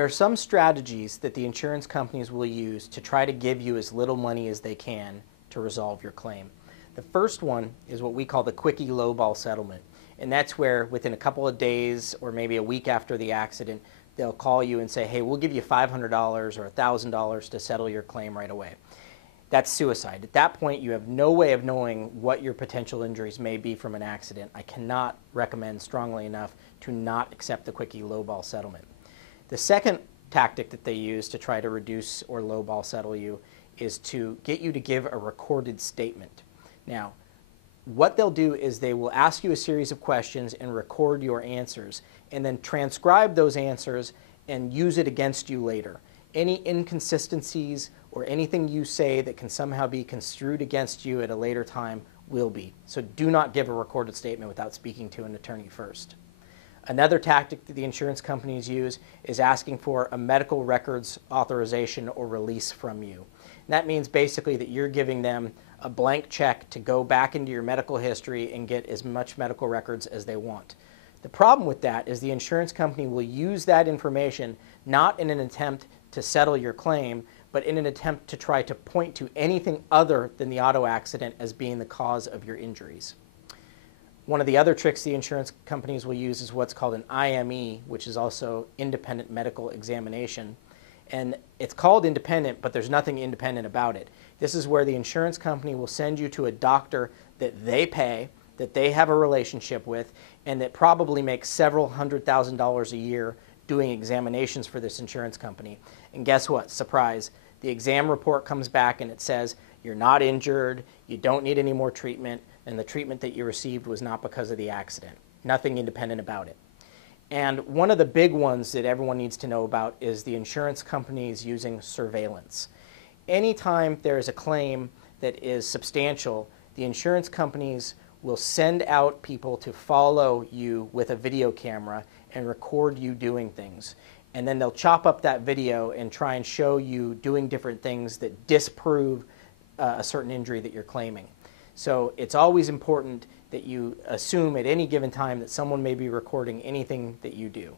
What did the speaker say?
There are some strategies that the insurance companies will use to try to give you as little money as they can to resolve your claim. The first one is what we call the quickie lowball settlement. And that's where within a couple of days or maybe a week after the accident, they'll call you and say, hey, we'll give you $500 or $1,000 to settle your claim right away. That's suicide. At that point, you have no way of knowing what your potential injuries may be from an accident. I cannot recommend strongly enough to not accept the quickie lowball settlement. The second tactic that they use to try to reduce or lowball settle you is to get you to give a recorded statement. Now, what they'll do is they will ask you a series of questions and record your answers and then transcribe those answers and use it against you later. Any inconsistencies or anything you say that can somehow be construed against you at a later time will be. So do not give a recorded statement without speaking to an attorney first. Another tactic that the insurance companies use is asking for a medical records authorization or release from you. And that means basically that you're giving them a blank check to go back into your medical history and get as much medical records as they want. The problem with that is the insurance company will use that information not in an attempt to settle your claim, but in an attempt to try to point to anything other than the auto accident as being the cause of your injuries. One of the other tricks the insurance companies will use is what's called an IME, which is also independent medical examination. And it's called independent, but there's nothing independent about it. This is where the insurance company will send you to a doctor that they pay, that they have a relationship with, and that probably makes several $100,000 a year doing examinations for this insurance company. And guess what? Surprise. The exam report comes back and it says you're not injured, you don't need any more treatment, and the treatment that you received was not because of the accident. Nothing independent about it. And one of the big ones that everyone needs to know about is the insurance companies using surveillance. Anytime there is a claim that is substantial, the insurance companies will send out people to follow you with a video camera and record you doing things. And then they'll chop up that video and try and show you doing different things that disprove a certain injury that you're claiming. So it's always important that you assume at any given time that someone may be recording anything that you do.